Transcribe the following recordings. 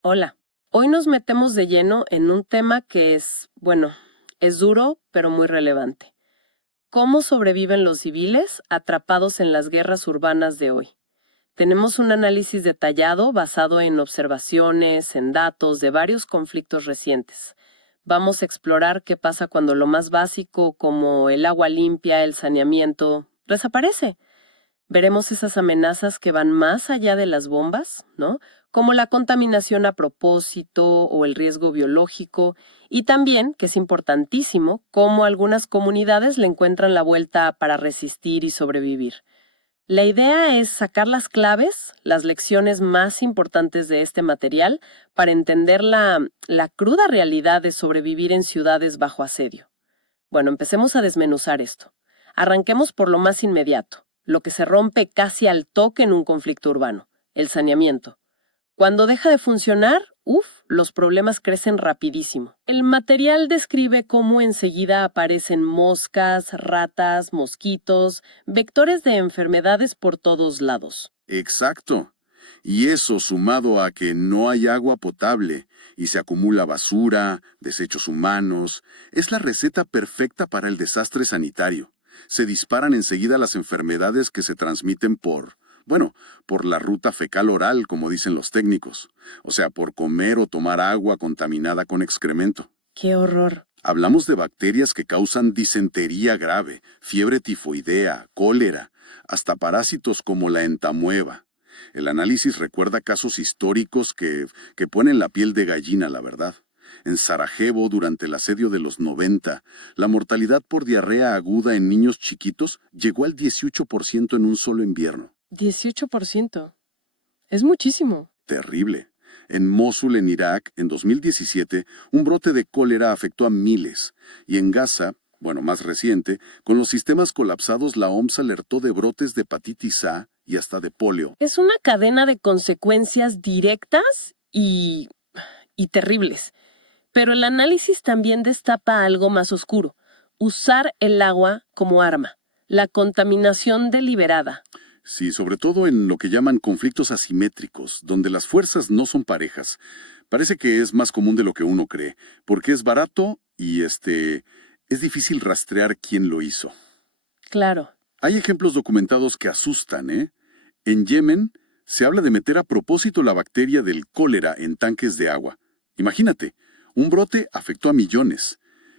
Hola, hoy nos metemos de lleno en un tema que es duro, pero muy relevante. ¿Cómo sobreviven los civiles atrapados en las guerras urbanas de hoy? Tenemos un análisis detallado basado en observaciones, en datos de varios conflictos recientes. Vamos a explorar qué pasa cuando lo más básico, como el agua limpia, el saneamiento, desaparece. Veremos esas amenazas que van más allá de las bombas, ¿no? Como la contaminación a propósito o el riesgo biológico, y también, que es importantísimo, cómo algunas comunidades le encuentran la vuelta para resistir y sobrevivir. La idea es sacar las claves, las lecciones más importantes de este material para entender la cruda realidad de sobrevivir en ciudades bajo asedio. Bueno, empecemos a desmenuzar esto. Arranquemos por lo más inmediato, lo que se rompe casi al toque en un conflicto urbano, el saneamiento. Cuando deja de funcionar, los problemas crecen rapidísimo. El material describe cómo enseguida aparecen moscas, ratas, mosquitos, vectores de enfermedades por todos lados. Exacto. Y eso sumado a que no hay agua potable y se acumula basura, desechos humanos, es la receta perfecta para el desastre sanitario. Se disparan enseguida las enfermedades que se transmiten por la ruta fecal oral, como dicen los técnicos. O sea, por comer o tomar agua contaminada con excremento. ¡Qué horror! Hablamos de bacterias que causan disentería grave, fiebre tifoidea, cólera, hasta parásitos como la entamueva. El análisis recuerda casos históricos que ponen la piel de gallina, la verdad. En Sarajevo, durante el asedio de los 90, la mortalidad por diarrea aguda en niños chiquitos llegó al 18% en un solo invierno. 18%. Es muchísimo. Terrible. En Mosul, en Irak, en 2017, un brote de cólera afectó a miles. Y en Gaza, más reciente, con los sistemas colapsados, la OMS alertó de brotes de hepatitis A y hasta de polio. Es una cadena de consecuencias directas y terribles. Pero el análisis también destapa algo más oscuro: usar el agua como arma, la contaminación deliberada. Sí, sobre todo en lo que llaman conflictos asimétricos, donde las fuerzas no son parejas. Parece que es más común de lo que uno cree, porque es barato y es difícil rastrear quién lo hizo. Claro. Hay ejemplos documentados que asustan, ¿eh? En Yemen se habla de meter a propósito la bacteria del cólera en tanques de agua. Imagínate, un brote afectó a millones.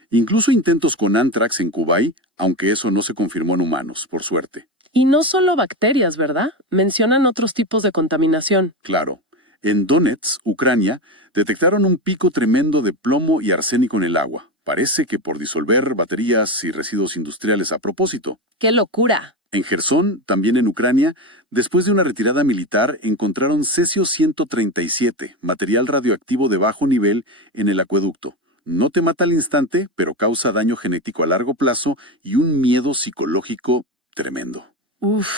Incluso intentos con anthrax en Kuwait, aunque eso no se confirmó en humanos, por suerte. Y no solo bacterias, ¿verdad? Mencionan otros tipos de contaminación. Claro. En Donetsk, Ucrania, detectaron un pico tremendo de plomo y arsénico en el agua. Parece que por disolver baterías y residuos industriales a propósito. ¡Qué locura! En Jersón, también en Ucrania, después de una retirada militar, encontraron cesio-137, material radioactivo de bajo nivel, en el acueducto. No te mata al instante, pero causa daño genético a largo plazo y un miedo psicológico tremendo. Uf.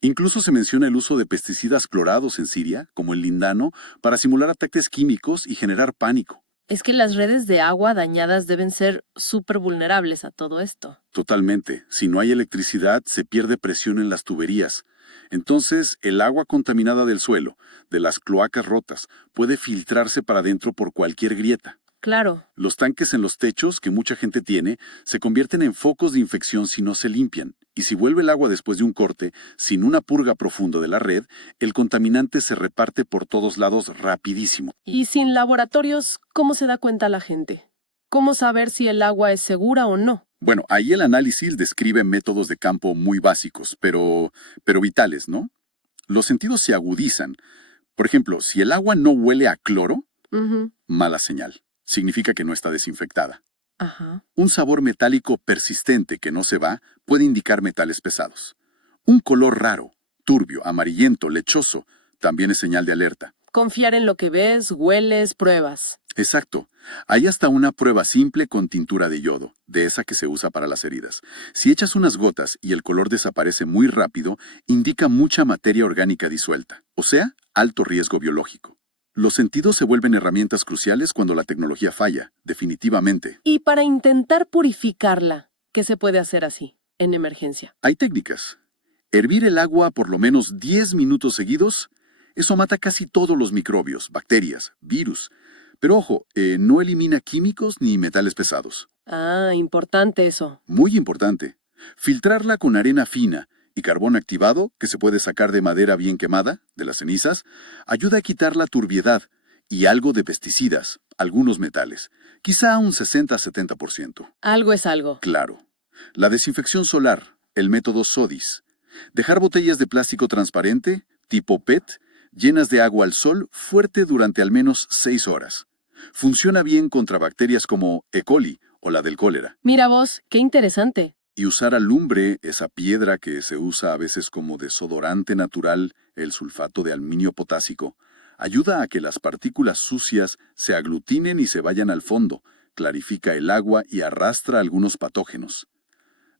Incluso se menciona el uso de pesticidas clorados en Siria, como el lindano, para simular ataques químicos y generar pánico. Es que las redes de agua dañadas deben ser súper vulnerables a todo esto. Totalmente. Si no hay electricidad, se pierde presión en las tuberías. Entonces, el agua contaminada del suelo, de las cloacas rotas, puede filtrarse para adentro por cualquier grieta. Claro. Los tanques en los techos, que mucha gente tiene, se convierten en focos de infección si no se limpian. Y si vuelve el agua después de un corte, sin una purga profunda de la red, el contaminante se reparte por todos lados rapidísimo. Y sin laboratorios, ¿cómo se da cuenta la gente? ¿Cómo saber si el agua es segura o no? Bueno, ahí el análisis describe métodos de campo muy básicos, pero vitales, ¿no? Los sentidos se agudizan. Por ejemplo, si el agua no huele a cloro, mala señal. Significa que no está desinfectada. Ajá. Un sabor metálico persistente que no se va puede indicar metales pesados. Un color raro, turbio, amarillento, lechoso, también es señal de alerta. Confiar en lo que ves, hueles, pruebas. Exacto. Hay hasta una prueba simple con tintura de yodo, de esa que se usa para las heridas. Si echas unas gotas y el color desaparece muy rápido, indica mucha materia orgánica disuelta, o sea, alto riesgo biológico. Los sentidos se vuelven herramientas cruciales cuando la tecnología falla, definitivamente. Y para intentar purificarla, ¿qué se puede hacer así, en emergencia? Hay técnicas. Hervir el agua por lo menos 10 minutos seguidos Eso mata casi todos los microbios, bacterias, virus. Pero ojo, no elimina químicos ni metales pesados. Ah, importante eso. Muy importante. Filtrarla con arena fina y carbón activado, que se puede sacar de madera bien quemada, de las cenizas, ayuda a quitar la turbiedad y algo de pesticidas, algunos metales, quizá un 60-70%. Algo es algo. Claro. La desinfección solar, el método SODIS. Dejar botellas de plástico transparente, tipo PET, llenas de agua al sol fuerte durante al menos 6 horas. Funciona bien contra bacterias como E. coli o la del cólera. Mira vos, qué interesante. Y usar alumbre, esa piedra que se usa a veces como desodorante natural, el sulfato de aluminio potásico, ayuda a que las partículas sucias se aglutinen y se vayan al fondo, clarifica el agua y arrastra algunos patógenos.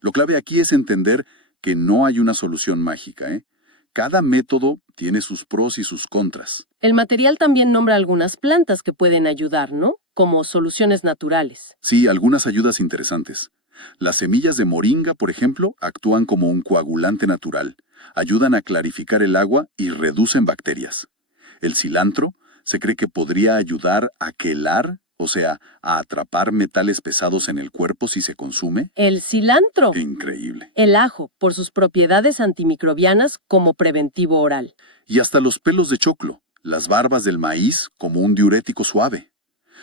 Lo clave aquí es entender que no hay una solución mágica, ¿eh? Cada método tiene sus pros y sus contras. El material también nombra algunas plantas que pueden ayudar, ¿no? Como soluciones naturales. Sí, algunas ayudas interesantes. Las semillas de moringa, por ejemplo, actúan como un coagulante natural, ayudan a clarificar el agua y reducen bacterias. El cilantro se cree que podría ayudar a quelar, o sea, a atrapar metales pesados en el cuerpo si se consume. El cilantro. Increíble. El ajo, por sus propiedades antimicrobianas como preventivo oral. Y hasta los pelos de choclo, las barbas del maíz como un diurético suave.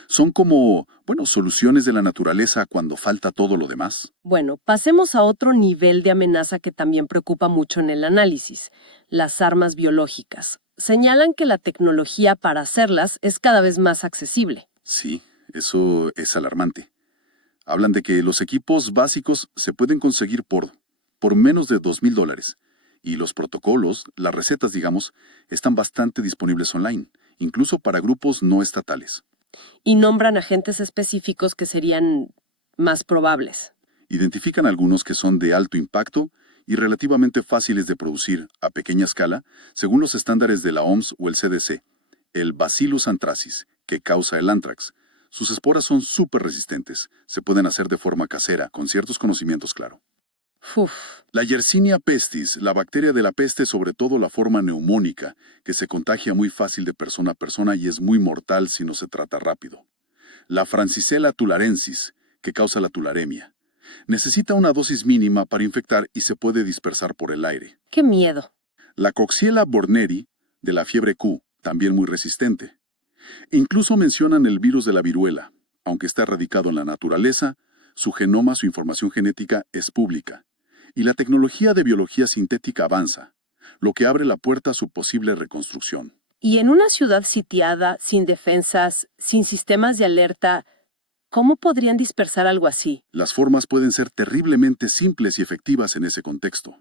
Son como, soluciones de la naturaleza cuando falta todo lo demás. Bueno, pasemos a otro nivel de amenaza que también preocupa mucho en el análisis, las armas biológicas. Señalan que la tecnología para hacerlas es cada vez más accesible. Sí, eso es alarmante. Hablan de que los equipos básicos se pueden conseguir por menos de $2,000. Y los protocolos, las recetas, digamos, están bastante disponibles online, incluso para grupos no estatales. Y nombran agentes específicos que serían más probables. Identifican algunos que son de alto impacto y relativamente fáciles de producir a pequeña escala, según los estándares de la OMS o el CDC. El Bacillus anthracis, que causa el anthrax. Sus esporas son súper resistentes. Se pueden hacer de forma casera, con ciertos conocimientos, claro. Uf. La Yersinia pestis, la bacteria de la peste, sobre todo la forma neumónica, que se contagia muy fácil de persona a persona y es muy mortal si no se trata rápido. La Francisella tularensis, que causa la tularemia. Necesita una dosis mínima para infectar y se puede dispersar por el aire. ¡Qué miedo! La Coxiella borneri, de la fiebre Q, también muy resistente. Incluso mencionan el virus de la viruela. Aunque está erradicado en la naturaleza, su genoma, su información genética, es pública. Y la tecnología de biología sintética avanza, lo que abre la puerta a su posible reconstrucción. Y en una ciudad sitiada, sin defensas, sin sistemas de alerta, ¿cómo podrían dispersar algo así? Las formas pueden ser terriblemente simples y efectivas en ese contexto.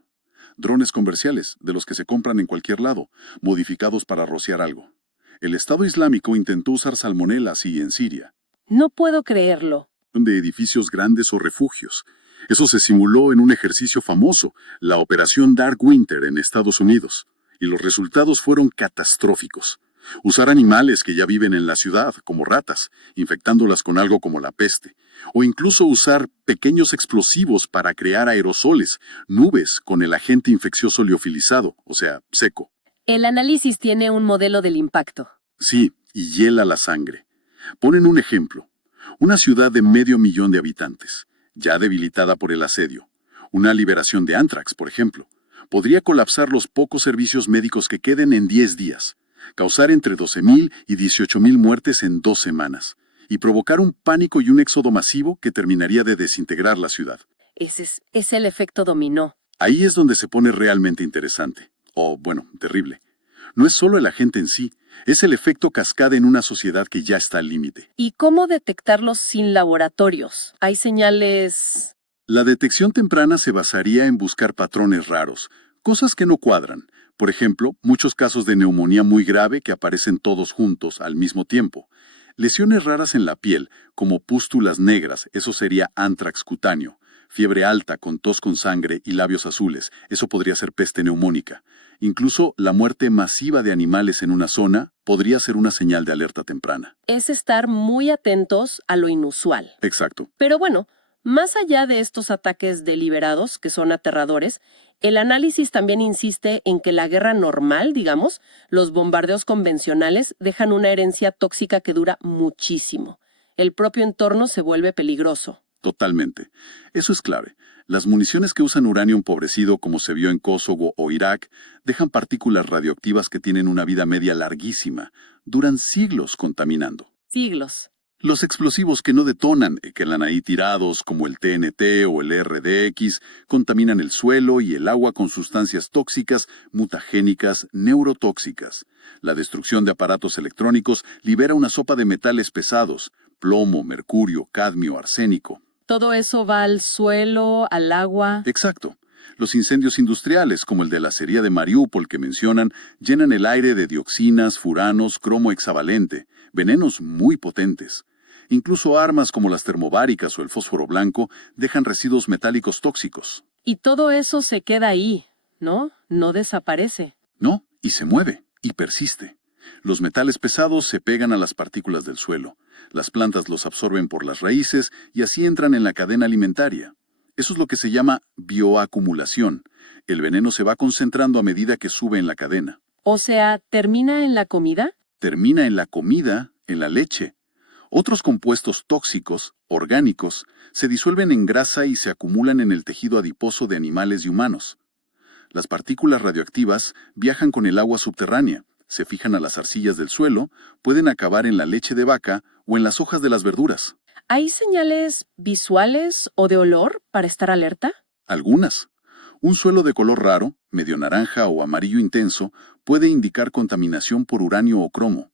Drones comerciales, de los que se compran en cualquier lado, modificados para rociar algo. El Estado Islámico intentó usar salmonela así en Siria. No puedo creerlo. De edificios grandes o refugios. Eso se simuló en un ejercicio famoso, la Operación Dark Winter en Estados Unidos, y los resultados fueron catastróficos. Usar animales que ya viven en la ciudad, como ratas, infectándolas con algo como la peste, o incluso usar pequeños explosivos para crear aerosoles, nubes con el agente infeccioso liofilizado, o sea, seco. El análisis tiene un modelo del impacto. Sí, y hiela la sangre. Ponen un ejemplo. Una ciudad de 500,000 de habitantes, ya debilitada por el asedio. Una liberación de anthrax, por ejemplo, podría colapsar los pocos servicios médicos que queden en 10 días, causar entre 12,000 y 18,000 muertes en 2 semanas, y provocar un pánico y un éxodo masivo que terminaría de desintegrar la ciudad. Ese es el efecto dominó. Ahí es donde se pone realmente interesante, terrible. No es solo el agente en sí, es el efecto cascada en una sociedad que ya está al límite. ¿Y cómo detectarlos sin laboratorios? ¿Hay señales? La detección temprana se basaría en buscar patrones raros, cosas que no cuadran. Por ejemplo, muchos casos de neumonía muy grave que aparecen todos juntos al mismo tiempo. Lesiones raras en la piel, como pústulas negras, eso sería anthrax cutáneo. Fiebre alta con tos con sangre y labios azules, eso podría ser peste neumónica. Incluso la muerte masiva de animales en una zona podría ser una señal de alerta temprana. Es estar muy atentos a lo inusual. Exacto. Pero bueno, más allá de estos ataques deliberados, que son aterradores, El análisis también insiste en que la guerra normal, digamos, los bombardeos convencionales, dejan una herencia tóxica que dura muchísimo. El propio entorno se vuelve peligroso. Totalmente. Eso es clave. Las municiones que usan uranio empobrecido, como se vio en Kosovo o Irak, dejan partículas radioactivas que tienen una vida media larguísima. Duran siglos contaminando. Siglos. Los explosivos que no detonan, quedan ahí tirados, como el TNT o el RDX, contaminan el suelo y el agua con sustancias tóxicas, mutagénicas, neurotóxicas. La destrucción de aparatos electrónicos libera una sopa de metales pesados, plomo, mercurio, cadmio, arsénico. Todo eso va al suelo, al agua. Exacto. Los incendios industriales, como el de la acería de Mariupol que mencionan, llenan el aire de dioxinas, furanos, cromo hexavalente, venenos muy potentes. Incluso armas como las termobáricas o el fósforo blanco dejan residuos metálicos tóxicos. Y todo eso se queda ahí, ¿no? No desaparece. No, y se mueve, y persiste. Los metales pesados se pegan a las partículas del suelo. Las plantas los absorben por las raíces y así entran en la cadena alimentaria. Eso es lo que se llama bioacumulación. El veneno se va concentrando a medida que sube en la cadena. O sea, ¿termina en la comida? Termina en la comida, en la leche. Otros compuestos tóxicos, orgánicos, se disuelven en grasa y se acumulan en el tejido adiposo de animales y humanos. Las partículas radioactivas viajan con el agua subterránea, se fijan a las arcillas del suelo, pueden acabar en la leche de vaca o en las hojas de las verduras. ¿Hay señales visuales o de olor para estar alerta? Algunas. Un suelo de color raro, medio naranja o amarillo intenso, puede indicar contaminación por uranio o cromo.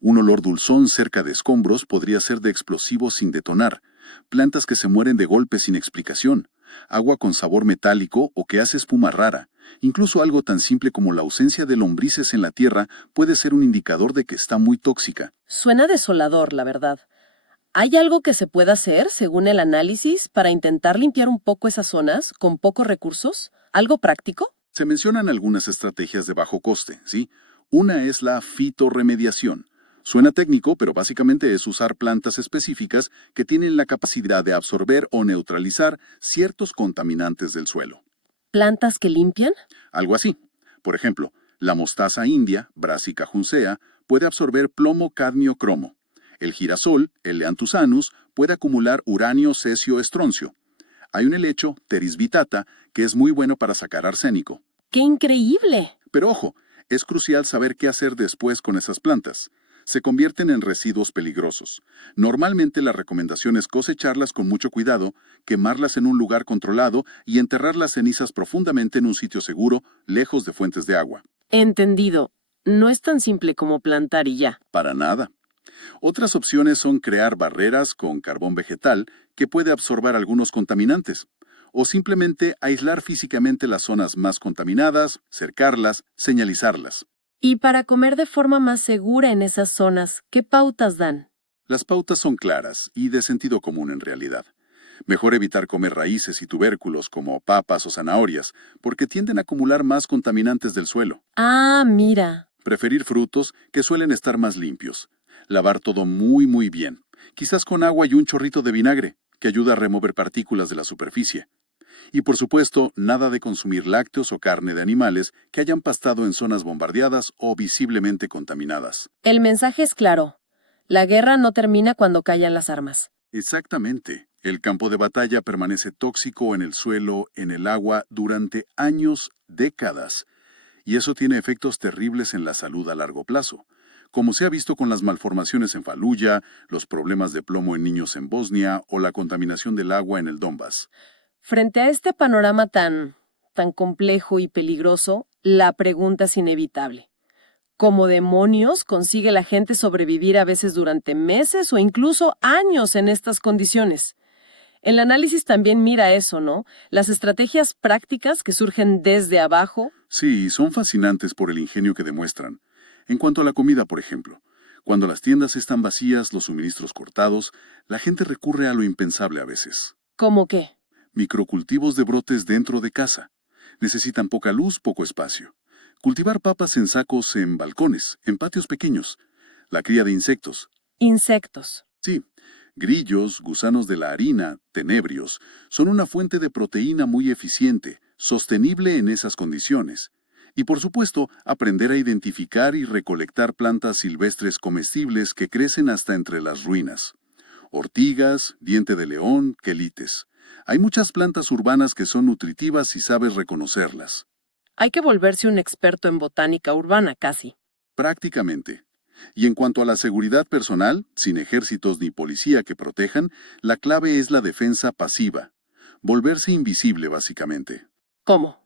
Un olor dulzón cerca de escombros podría ser de explosivos sin detonar, plantas que se mueren de golpe sin explicación, agua con sabor metálico o que hace espuma rara. Incluso algo tan simple como la ausencia de lombrices en la tierra puede ser un indicador de que está muy tóxica. Suena desolador, la verdad. ¿Hay algo que se pueda hacer, según el análisis, para intentar limpiar un poco esas zonas con pocos recursos? ¿Algo práctico? Se mencionan algunas estrategias de bajo coste, ¿sí? Una es la fitorremediación. Suena técnico, pero básicamente es usar plantas específicas que tienen la capacidad de absorber o neutralizar ciertos contaminantes del suelo. ¿Plantas que limpian? Algo así. Por ejemplo, la mostaza india, Brassica juncea, puede absorber plomo, cadmio, cromo. El girasol, el Leanthussanus, puede acumular uranio, cesio, estroncio. Hay un helecho, Pteris vittata, que es muy bueno para sacar arsénico. ¡Qué increíble! Pero ojo, es crucial saber qué hacer después con esas plantas. Se convierten en residuos peligrosos. Normalmente la recomendación es cosecharlas con mucho cuidado, quemarlas en un lugar controlado y enterrar las cenizas profundamente en un sitio seguro, lejos de fuentes de agua. Entendido. No es tan simple como plantar y ya. Para nada. Otras opciones son crear barreras con carbón vegetal que puede absorber algunos contaminantes, o simplemente aislar físicamente las zonas más contaminadas, cercarlas, señalizarlas. Y para comer de forma más segura en esas zonas, ¿qué pautas dan? Las pautas son claras y de sentido común en realidad. Mejor evitar comer raíces y tubérculos como papas o zanahorias, porque tienden a acumular más contaminantes del suelo. Ah, mira. Preferir frutos que suelen estar más limpios. Lavar todo muy bien, quizás con agua y un chorrito de vinagre, que ayuda a remover partículas de la superficie. Y por supuesto, nada de consumir lácteos o carne de animales que hayan pastado en zonas bombardeadas o visiblemente contaminadas. El mensaje es claro. La guerra no termina cuando callan las armas. Exactamente. El campo de batalla permanece tóxico en el suelo, en el agua, durante años, décadas. Y eso tiene efectos terribles en la salud a largo plazo, como se ha visto con las malformaciones en Faluya, los problemas de plomo en niños en Bosnia o la contaminación del agua en el Donbass. Frente a este panorama tan complejo y peligroso, la pregunta es inevitable. ¿Cómo demonios consigue la gente sobrevivir a veces durante meses o incluso años en estas condiciones? El análisis también mira eso, ¿no? Las estrategias prácticas que surgen desde abajo. Sí, son fascinantes por el ingenio que demuestran. En cuanto a la comida, por ejemplo, cuando las tiendas están vacías, los suministros cortados, la gente recurre a lo impensable a veces. ¿Cómo qué? Microcultivos de brotes dentro de casa. Necesitan poca luz, poco espacio. Cultivar papas en sacos en balcones, en patios pequeños. La cría de insectos. Insectos. Sí, grillos, gusanos de la harina, tenebrios, son una fuente de proteína muy eficiente, sostenible en esas condiciones. Y por supuesto, aprender a identificar y recolectar plantas silvestres comestibles que crecen hasta entre las ruinas. Ortigas, diente de león, quelites. Hay muchas plantas urbanas que son nutritivas si sabes reconocerlas. Hay que volverse un experto en botánica urbana, casi. Prácticamente. Y en cuanto a la seguridad personal, sin ejércitos ni policía que protejan, la clave es la defensa pasiva. Volverse invisible, básicamente. ¿Cómo?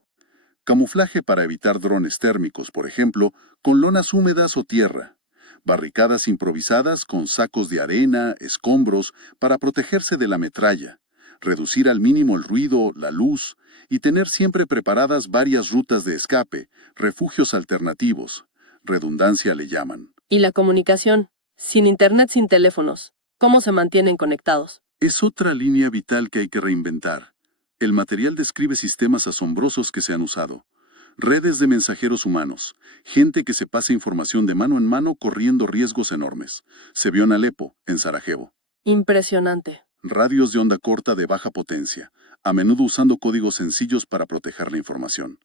Camuflaje para evitar drones térmicos, por ejemplo, con lonas húmedas o tierra. Barricadas improvisadas con sacos de arena, escombros, para protegerse de la metralla. Reducir al mínimo el ruido, la luz, y tener siempre preparadas varias rutas de escape, refugios alternativos. Redundancia le llaman. ¿Y la comunicación? Sin internet, sin teléfonos. ¿Cómo se mantienen conectados? Es otra línea vital que hay que reinventar. El material describe sistemas asombrosos que se han usado. Redes de mensajeros humanos, gente que se pasa información de mano en mano corriendo riesgos enormes. Se vio en Alepo, en Sarajevo. Impresionante. Radios de onda corta de baja potencia, a menudo usando códigos sencillos para proteger la información.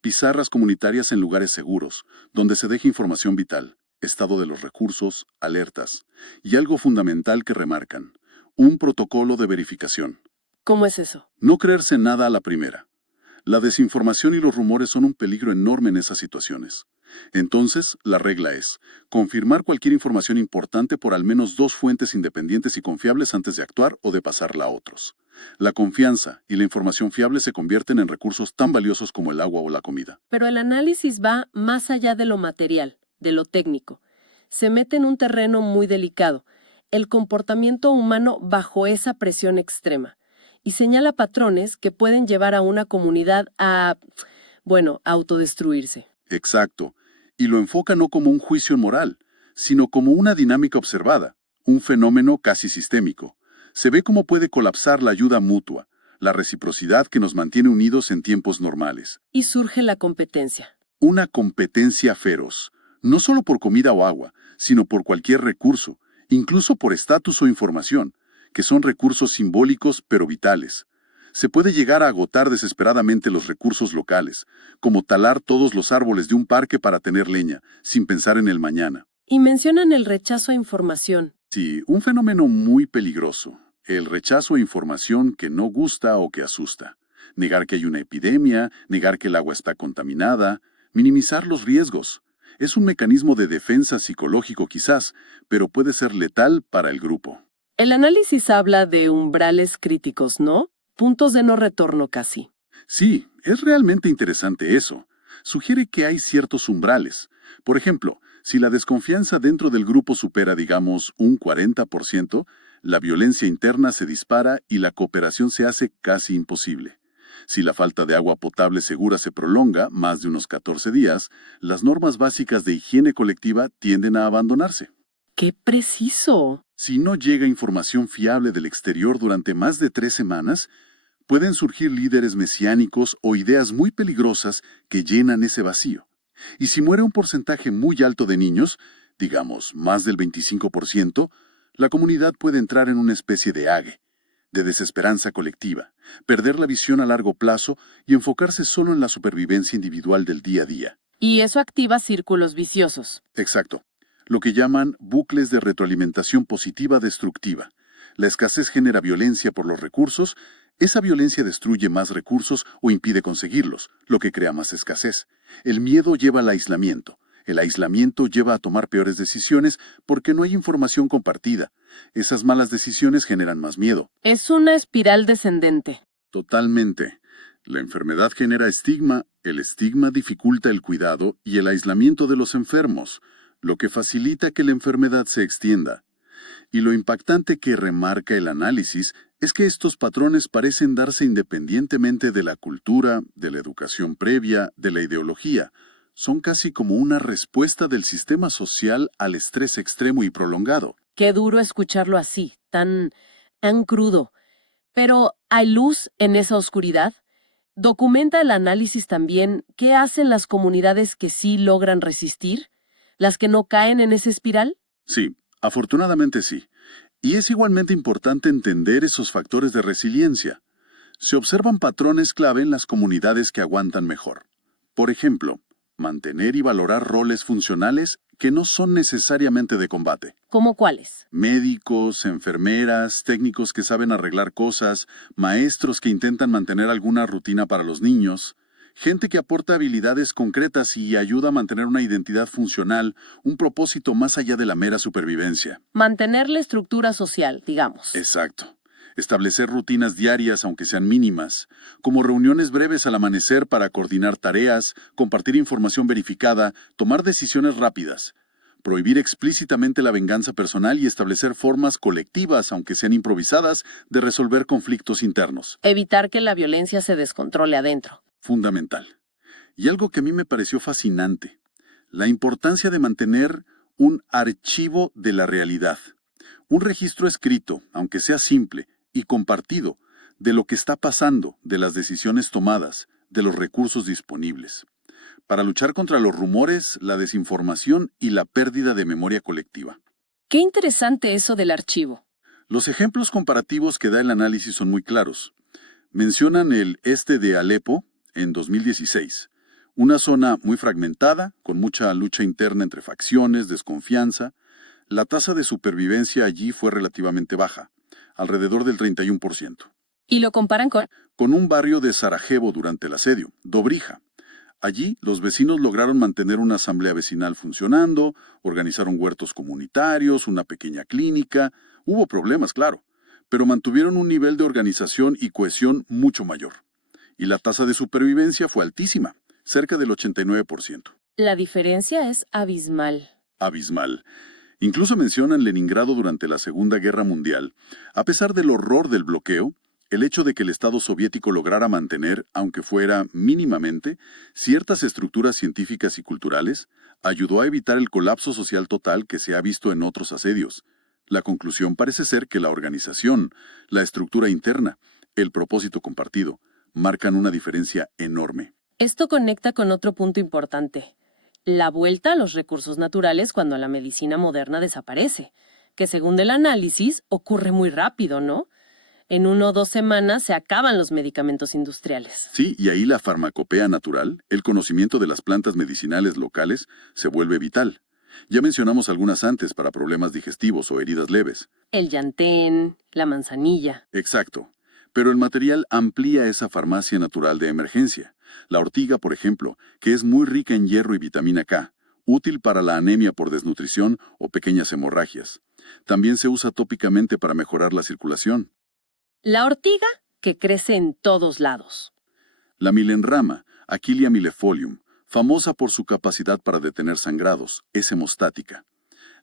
Pizarras comunitarias en lugares seguros, donde se deja información vital, estado de los recursos, alertas, y algo fundamental que remarcan, un protocolo de verificación. ¿Cómo es eso? No creerse nada a la primera. La desinformación y los rumores son un peligro enorme en esas situaciones. Entonces, la regla es, confirmar cualquier información importante por al menos 2 fuentes independientes y confiables antes de actuar o de pasarla a otros. La confianza y la información fiable se convierten en recursos tan valiosos como el agua o la comida. Pero el análisis va más allá de lo material, de lo técnico. Se mete en un terreno muy delicado, el comportamiento humano bajo esa presión extrema, y señala patrones que pueden llevar a una comunidad a, autodestruirse. Exacto. Y lo enfoca no como un juicio moral, sino como una dinámica observada, un fenómeno casi sistémico. Se ve cómo puede colapsar la ayuda mutua, la reciprocidad que nos mantiene unidos en tiempos normales. Y surge la competencia. Una competencia feroz, no solo por comida o agua, sino por cualquier recurso, incluso por estatus o información, que son recursos simbólicos pero vitales. Se puede llegar a agotar desesperadamente los recursos locales, como talar todos los árboles de un parque para tener leña, sin pensar en el mañana. Y mencionan el rechazo a información. Sí, un fenómeno muy peligroso, el rechazo a información que no gusta o que asusta. Negar que hay una epidemia, negar que el agua está contaminada, minimizar los riesgos. Es un mecanismo de defensa psicológico quizás, pero puede ser letal para el grupo. El análisis habla de umbrales críticos, ¿no? Puntos de no retorno casi. Sí, es realmente interesante eso. Sugiere que hay ciertos umbrales. Por ejemplo, si la desconfianza dentro del grupo supera, digamos, un 40%, la violencia interna se dispara y la cooperación se hace casi imposible. Si la falta de agua potable segura se prolonga más de unos 14 días, las normas básicas de higiene colectiva tienden a abandonarse. ¡Qué preciso! Si no llega información fiable del exterior durante más de 3 semanas, pueden surgir líderes mesiánicos o ideas muy peligrosas que llenan ese vacío. Y si muere un porcentaje muy alto de niños, digamos más del 25%, la comunidad puede entrar en una especie de ague, de desesperanza colectiva, perder la visión a largo plazo y enfocarse solo en la supervivencia individual del día a día. Y eso activa círculos viciosos. Exacto. Lo que llaman bucles de retroalimentación positiva destructiva. La escasez genera violencia por los recursos, esa violencia destruye más recursos o impide conseguirlos, lo que crea más escasez. El miedo lleva al aislamiento. El aislamiento lleva a tomar peores decisiones porque no hay información compartida. Esas malas decisiones generan más miedo. Es una espiral descendente. Totalmente. La enfermedad genera estigma, el estigma dificulta el cuidado y el aislamiento de los enfermos, lo que facilita que la enfermedad se extienda. Y lo impactante que remarca el análisis es que estos patrones parecen darse independientemente de la cultura, de la educación previa, de la ideología. Son casi como una respuesta del sistema social al estrés extremo y prolongado. Qué duro escucharlo así, tan crudo. Pero, ¿hay luz en esa oscuridad? ¿Documenta el análisis también qué hacen las comunidades que sí logran resistir? ¿Las que no caen en esa espiral? Sí, afortunadamente sí. Y es igualmente importante entender esos factores de resiliencia. Se observan patrones clave en las comunidades que aguantan mejor. Por ejemplo, mantener y valorar roles funcionales que no son necesariamente de combate. ¿Cómo cuáles? Médicos, enfermeras, técnicos que saben arreglar cosas, maestros que intentan mantener alguna rutina para los niños, gente que aporta habilidades concretas y ayuda a mantener una identidad funcional, un propósito más allá de la mera supervivencia. Mantener la estructura social, digamos. Exacto. Establecer rutinas diarias, aunque sean mínimas, como reuniones breves al amanecer para coordinar tareas, compartir información verificada, tomar decisiones rápidas. Prohibir explícitamente la venganza personal y establecer formas colectivas, aunque sean improvisadas, de resolver conflictos internos. Evitar que la violencia se descontrole adentro. Fundamental. Y algo que a mí me pareció fascinante, la importancia de mantener un archivo de la realidad. Un registro escrito, aunque sea simple, y compartido, de lo que está pasando, de las decisiones tomadas, de los recursos disponibles, para luchar contra los rumores, la desinformación y la pérdida de memoria colectiva. Qué interesante eso del archivo. Los ejemplos comparativos que da el análisis son muy claros. Mencionan el este de Alepo en 2016, una zona muy fragmentada, con mucha lucha interna entre facciones, desconfianza. La tasa de supervivencia allí fue relativamente baja, alrededor del 31%. ¿Y lo comparan Con un barrio de Sarajevo durante el asedio, Dobrija. Allí, los vecinos lograron mantener una asamblea vecinal funcionando, organizaron huertos comunitarios, una pequeña clínica. Hubo problemas, claro, pero mantuvieron un nivel de organización y cohesión mucho mayor. Y la tasa de supervivencia fue altísima, cerca del 89%. La diferencia es abismal. Abismal. Incluso mencionan Leningrado durante la Segunda Guerra Mundial. A pesar del horror del bloqueo, el hecho de que el Estado soviético lograra mantener, aunque fuera mínimamente, ciertas estructuras científicas y culturales, ayudó a evitar el colapso social total que se ha visto en otros asedios. La conclusión parece ser que la organización, la estructura interna, el propósito compartido, marcan una diferencia enorme. Esto conecta con otro punto importante. La vuelta a los recursos naturales cuando la medicina moderna desaparece, que según el análisis ocurre muy rápido, ¿no? En 1 o 2 semanas se acaban los medicamentos industriales. Sí, y ahí la farmacopea natural, el conocimiento de las plantas medicinales locales, se vuelve vital. Ya mencionamos algunas antes para problemas digestivos o heridas leves. El llantén, la manzanilla. Exacto. Pero el material amplía esa farmacia natural de emergencia. La ortiga, por ejemplo, que es muy rica en hierro y vitamina K, útil para la anemia por desnutrición o pequeñas hemorragias. También se usa tópicamente para mejorar la circulación. La ortiga, que crece en todos lados. La milenrama, Aquilia millefolium, famosa por su capacidad para detener sangrados, es hemostática.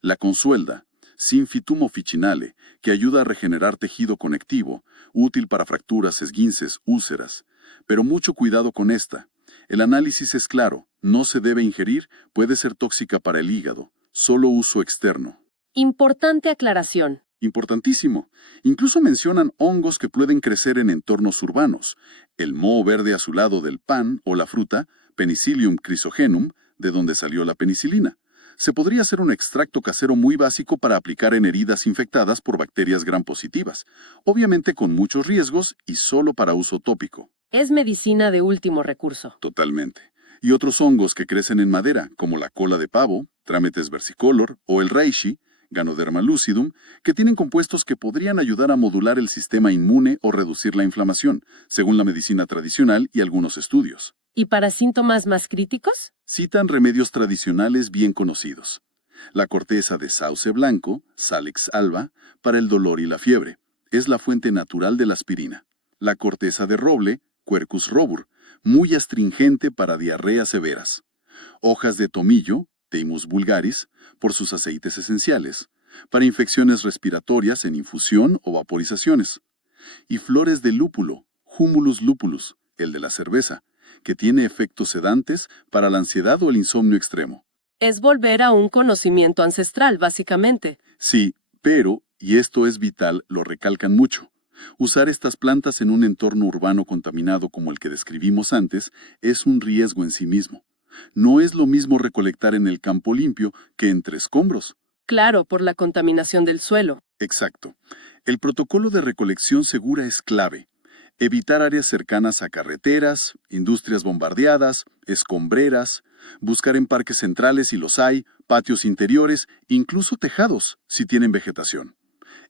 La consuelda, Symphytum officinale, que ayuda a regenerar tejido conectivo, útil para fracturas, esguinces, úlceras. Pero mucho cuidado con esta. El análisis es claro, no se debe ingerir, puede ser tóxica para el hígado, solo uso externo. Importante aclaración. Importantísimo. Incluso mencionan hongos que pueden crecer en entornos urbanos. El moho verde azulado del pan o la fruta, Penicillium chrysogenum, de donde salió la penicilina. Se podría hacer un extracto casero muy básico para aplicar en heridas infectadas por bacterias gram positivas, obviamente con muchos riesgos y solo para uso tópico. Es medicina de último recurso. Totalmente. Y otros hongos que crecen en madera, como la cola de pavo, Trametes versicolor o el reishi, Ganoderma lucidum, que tienen compuestos que podrían ayudar a modular el sistema inmune o reducir la inflamación, según la medicina tradicional y algunos estudios. ¿Y para síntomas más críticos? Citan remedios tradicionales bien conocidos. La corteza de sauce blanco, Salix alba, para el dolor y la fiebre. Es la fuente natural de la aspirina. La corteza de roble, Quercus robur, muy astringente para diarreas severas. Hojas de tomillo, Thymus vulgaris, por sus aceites esenciales, para infecciones respiratorias en infusión o vaporizaciones. Y flores de lúpulo, Humulus lupulus, el de la cerveza, que tiene efectos sedantes para la ansiedad o el insomnio extremo. Es volver a un conocimiento ancestral, básicamente. Sí, pero, y esto es vital, lo recalcan mucho, usar estas plantas en un entorno urbano contaminado como el que describimos antes es un riesgo en sí mismo. No es lo mismo recolectar en el campo limpio que entre escombros. Claro, por la contaminación del suelo. Exacto. El protocolo de recolección segura es clave. Evitar áreas cercanas a carreteras, industrias bombardeadas, escombreras, buscar en parques centrales si los hay, patios interiores, incluso tejados si tienen vegetación.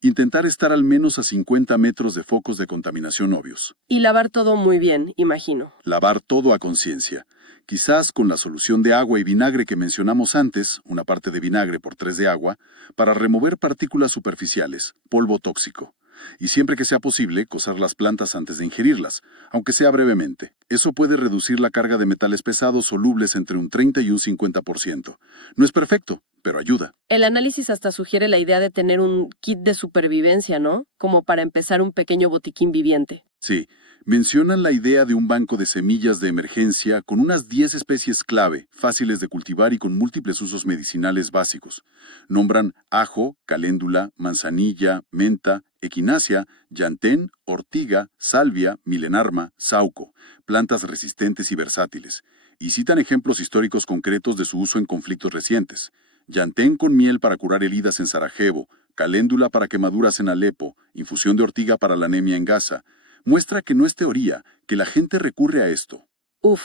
Intentar estar al menos a 50 metros de focos de contaminación obvios. Y lavar todo muy bien, imagino. Lavar todo a conciencia. Quizás con la solución de agua y vinagre que mencionamos antes, una parte de vinagre por 3 de agua, para remover partículas superficiales, polvo tóxico. Y siempre que sea posible, cocer las plantas antes de ingerirlas, aunque sea brevemente. Eso puede reducir la carga de metales pesados solubles entre un 30 y un 50%. No es perfecto, pero ayuda. El análisis hasta sugiere la idea de tener un kit de supervivencia, ¿no? Como para empezar un pequeño botiquín viviente. Sí, mencionan la idea de un banco de semillas de emergencia con unas 10 especies clave, fáciles de cultivar y con múltiples usos medicinales básicos. Nombran ajo, caléndula, manzanilla, menta, equinacia, llantén, ortiga, salvia, milenarma, sauco, plantas resistentes y versátiles. Y citan ejemplos históricos concretos de su uso en conflictos recientes. Llantén con miel para curar heridas en Sarajevo, caléndula para quemaduras en Alepo, infusión de ortiga para la anemia en Gaza. Muestra que no es teoría, que la gente recurre a esto.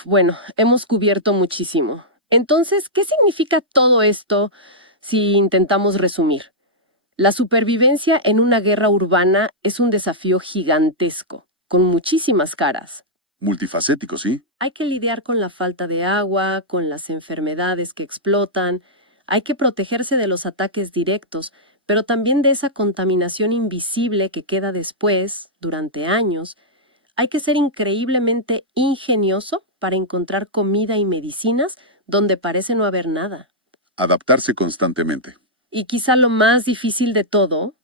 Bueno, hemos cubierto muchísimo. Entonces, ¿qué significa todo esto si intentamos resumir? La supervivencia en una guerra urbana es un desafío gigantesco, con muchísimas caras. Multifacético, ¿sí? Hay que lidiar con la falta de agua, con las enfermedades que explotan, hay que protegerse de los ataques directos, pero también de esa contaminación invisible que queda después, durante años. Hay que ser increíblemente ingenioso para encontrar comida y medicinas donde parece no haber nada. Adaptarse constantemente. Y quizá lo más difícil de todo,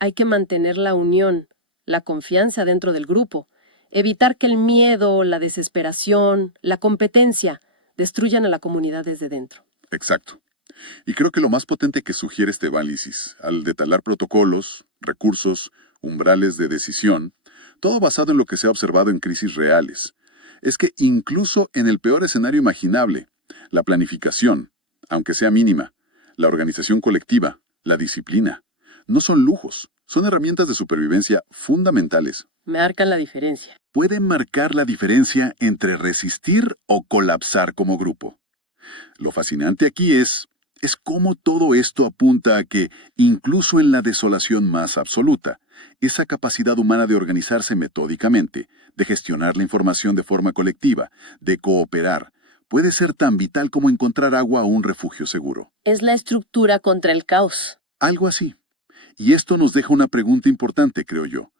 hay que mantener la unión, la confianza dentro del grupo, evitar que el miedo, la desesperación, la competencia destruyan a la comunidad desde dentro. Exacto. Y creo que lo más potente que sugiere este análisis, al detallar protocolos, recursos, umbrales de decisión, todo basado en lo que se ha observado en crisis reales, es que incluso en el peor escenario imaginable, la planificación, aunque sea mínima, la organización colectiva, la disciplina, no son lujos, son herramientas de supervivencia fundamentales. Marcan la diferencia. Pueden marcar la diferencia entre resistir o colapsar como grupo. Lo fascinante aquí es cómo todo esto apunta a que, incluso en la desolación más absoluta, esa capacidad humana de organizarse metódicamente, de gestionar la información de forma colectiva, de cooperar, puede ser tan vital como encontrar agua o un refugio seguro. Es la estructura contra el caos. Algo así. Y esto nos deja una pregunta importante, creo yo.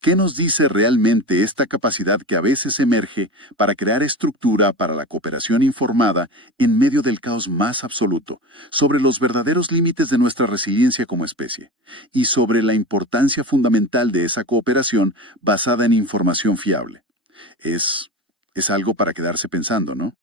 ¿Qué nos dice realmente esta capacidad que a veces emerge para crear estructura para la cooperación informada en medio del caos más absoluto, sobre los verdaderos límites de nuestra resiliencia como especie, y sobre la importancia fundamental de esa cooperación basada en información fiable? Es algo para quedarse pensando, ¿no?